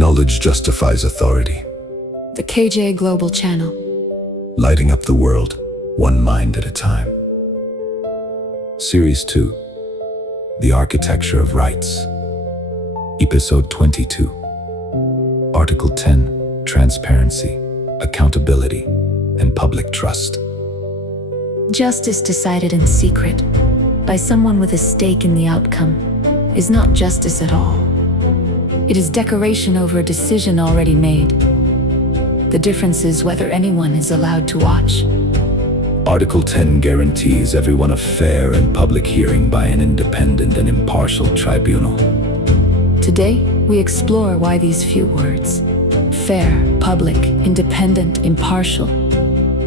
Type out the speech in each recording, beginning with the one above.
Knowledge justifies authority. The KJ Global Channel. Lighting up the world, one mind at a time. Series 2. The Architecture of Rights. Episode 22. Article 10. Transparency, accountability, and public trust. Justice decided in secret by someone with a stake in the outcome is not justice at all. It is decoration over a decision already made. The difference is whether anyone is allowed to watch. Article 10 guarantees everyone a fair and public hearing by an independent and impartial tribunal. Today, we explore why these few words, fair, public, independent, impartial,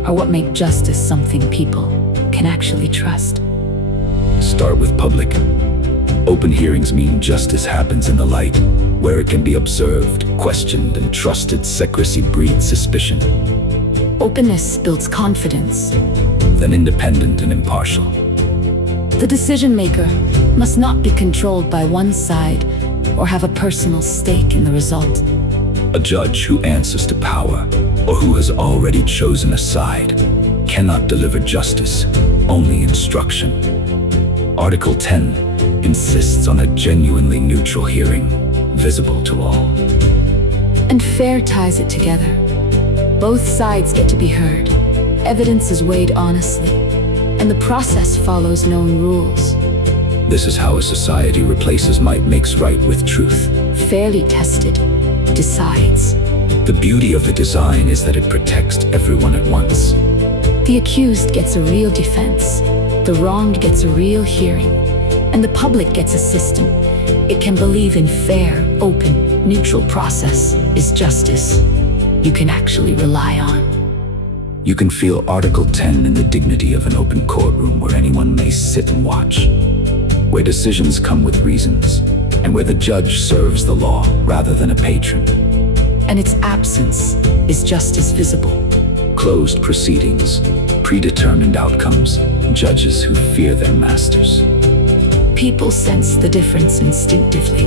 are what make justice something people can actually trust. Start with public. Open hearings mean justice happens in the light, where it can be observed, questioned, and trusted. Secrecy breeds suspicion. Openness builds confidence. Then independent and impartial. The decision maker must not be controlled by one side or have a personal stake in the result. A judge who answers to power, or who has already chosen a side, cannot deliver justice, only instruction. Article 10 insists on a genuinely neutral hearing, visible to all. And fair ties it together. Both sides get to be heard, evidence is weighed honestly, and the process follows known rules. This is how a society replaces might makes right with truth. Fairly tested, decides. The beauty of the design is that it protects everyone at once. The accused gets a real defense, the wronged gets a real hearing, and the public gets a system it can believe in. Fair, open, neutral process is justice you can actually rely on. You can feel Article 10 in the dignity of an open courtroom where anyone may sit and watch, where decisions come with reasons, and where the judge serves the law rather than a patron. And its absence is just as visible. Closed proceedings, predetermined outcomes, judges who fear their masters. People sense the difference instinctively.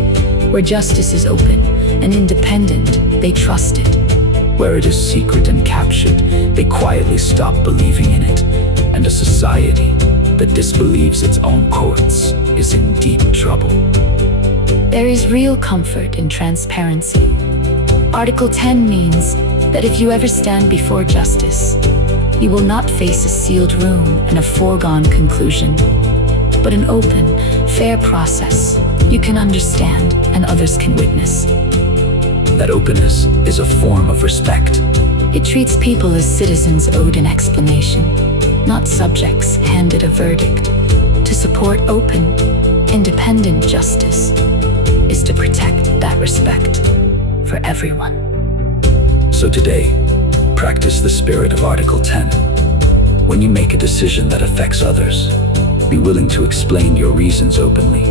Where justice is open and independent, they trust it. Where it is secret and captured, they quietly stop believing in it. And a society that disbelieves its own courts is in deep trouble. There is real comfort in transparency. Article 10 means that if you ever stand before justice, you will not face a sealed room and a foregone conclusion, but an open, fair process you can understand and others can witness. That openness is a form of respect. It treats people as citizens owed an explanation, not subjects handed a verdict. To support open, independent justice is to protect that respect for everyone. So today, practice the spirit of Article 10. When you make a decision that affects others, be willing to explain your reasons openly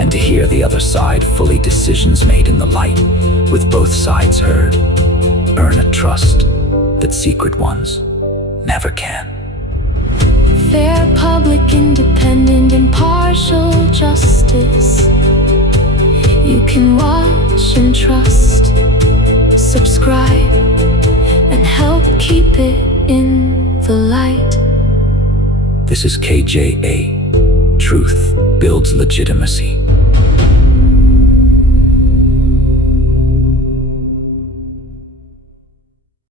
and to hear the other side fully. Decisions made in the light, with both sides heard, earn a trust that secret ones never can. Fair, public, independent, impartial justice you can watch and trust. Subscribe and help keep it in the light. This is KJA. Truth builds legitimacy.